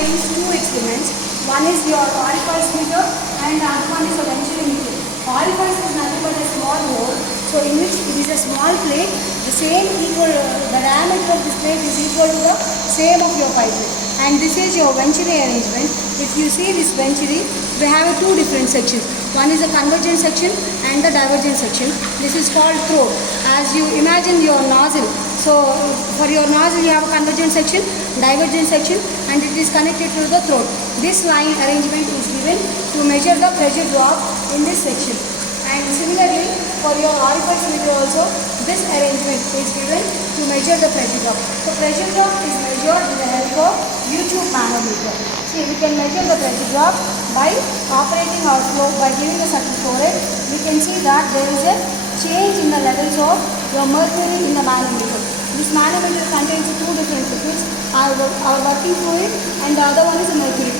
contains two experiments. One is your Orifice meter and the other one is a venturi meter. Orifice is nothing but a small hole, so in which it is a small plate. The diameter of this plate is equal to the same of your pipeline. And this is your venturi arrangement. If you see this venturi, we have two different sections. One is a convergent section and the divergent section. This is called throat. As you imagine your nozzle, so for your nozzle you have a convergent section, divergent section, and it is connected to the throat. This line arrangement is given to measure the pressure drop in this section. And similarly, for your orifice meter also, this arrangement is given to measure the pressure drop. So pressure drop is measured with the help of U-tube manometer. See, we can measure the pressure drop by operating our flow, by giving a certain flow rate. We can see that there is a change in the levels of your mercury in the manometer. This manometer contains two different liquids, our working fluid and the other one is a mercury.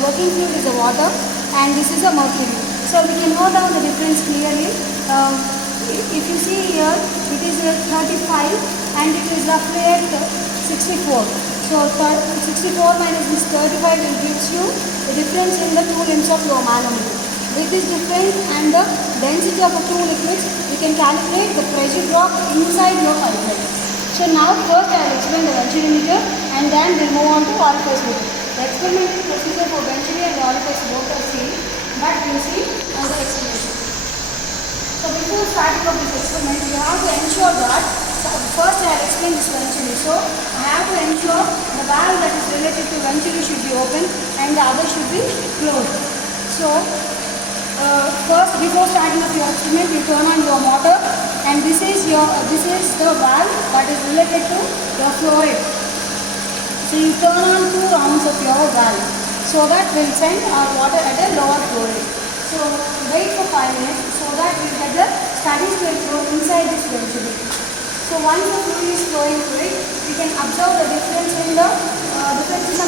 Working fluid is a water and this is a mercury. So we can note down the difference clearly. If you see here, it is at 35 and it is roughly at 64. So 64 minus this 35 will gives you the difference in the two limbs of your manometer. With this difference and the density of the two liquids, we can calculate the pressure drop inside your pipeline. So now first I will explain the venturi meter and then we will move on to orifice meter. The experimental procedure for venturi and orifice both are same, but you see on the explanation. So before starting of this experiment, you have to ensure that, first I will explain this venturi. So I have to ensure the valve that is related to venturi should be open and the other should be closed. So first, before starting of your experiment, you turn on your motor and this is the valve that is related to your flow rate. So you turn on 2 rounds of your valve so that we will send our water at a lower flow rate. So wait for 5 minutes so that we will get the steady state flow inside this venturi. So once the fluid is flowing through it, we can observe the difference in the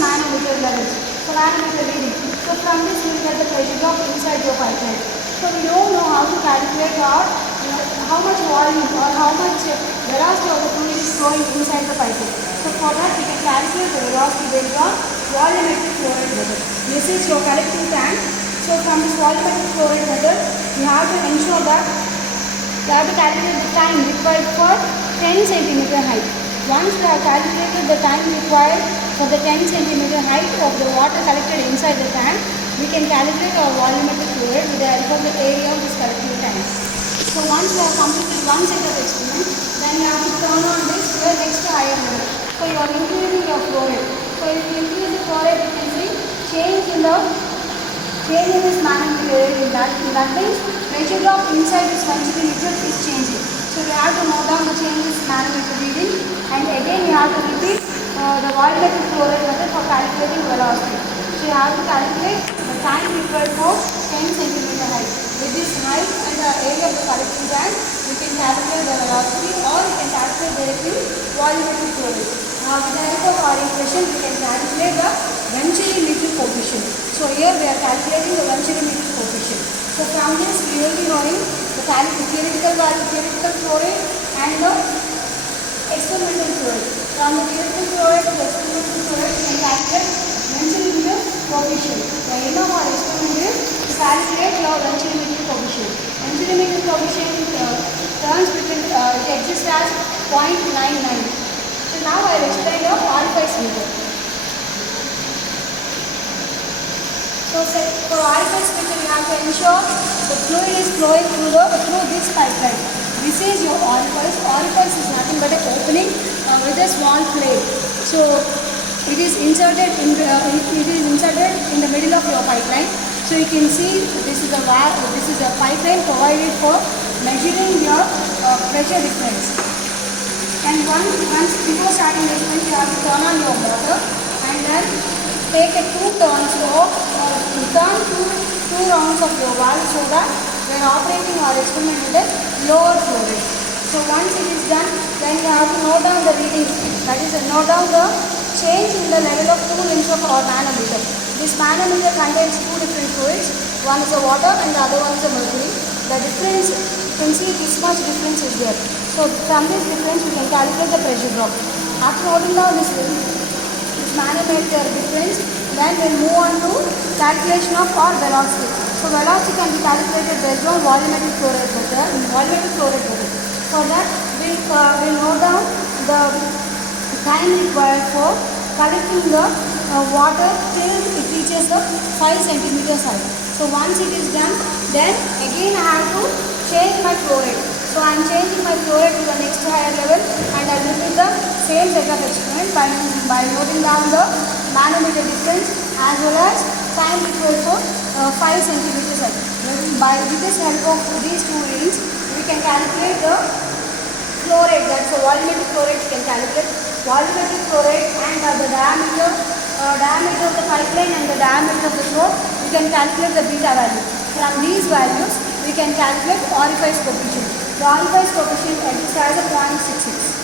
manometer levels. So manometer reading. So from this we will get the pressure drop inside your pipeline. So we don't know how to calculate how much volume or how much velocity of the fluid is flowing inside the pipeline. So for that we can calculate the velocity based on volumetric flow rate method. This is your collecting tank. So from this volumetric flow rate method, you have to ensure that you have to calculate the time required for 10 cm height. Once we have calculated the time required for the 10 cm height of the water collected inside the tank, we can calculate our volumetric flow rate with the help of the area of this collecting tank. So once we have completed one set of experiment, then you have to turn on this to the next higher level. So you are increasing your flow rate. So if you increase the flow rate, you can see change in this manometer rate. In that means pressure drop inside this venturi meter is changing. So you have to note down the changes in manometer reading and again you have to repeat the volumetric flow rate method for calculating velocity. So you have to calculate the time required for 10 cm height. With this height and the area of the collecting tank, we can calculate the velocity or we can calculate directly volumetric flow rate. With the help of our equation, we can calculate the venturi meter coefficient. So here we are calculating the venturi meter coefficient. So from this we will be knowing the theoretical value, theoretical flow rate and the experimental flow rate. From the theoretical flow rate to the experimental flow rate, we can calculate venturi meter coefficient. The aim of our experiment is to calculate your venturi meter coefficient. Venturi meter coefficient turns between it exists as 0.99. So now I will explain your orifice meter. So for orifice meter, you have to ensure the fluid is flowing through this pipeline. This is your orifice. Orifice is nothing but an opening with a small plate. So it is inserted in the middle of your pipeline. So you can see this is a pipeline provided for measuring your pressure difference. And once before starting the experiment, you have to turn on your motor and then take a 2 turns or turn two rounds of your valve so that we are operating our experiment with a lower flow rate. So once it is done, then you have to note down the reading. That is, note down the change in the level of 2 limbs of our manometer. This manometer contains 2 different fluids. One is a water and the other one is a mercury. The difference, you can see this much difference is there. So from this difference, we can calculate the pressure drop. After noting down this manometer difference, Then we'll move on to calculation of our velocity. So velocity can be calculated based on volumetric flow rate method. For that, we'll note down the time required for collecting the water till it reaches the 5 centimeters height. So once it is done, then again I have to change my flow rate. So I am changing my flow rate to the next higher level, and I will repeat the same set of experiment by noting down the manometer difference as well as time required for 5 centimeters height. With this help of these two readings, we can calculate the flow rate. That's the volumetric flow rate. You can calculate volumetric flow rate and the diameter of the pipeline and the diameter of the throat. We can calculate the beta value. From these values, we can calculate Orifice coefficient. The Orifice coefficient exists as a 0.66.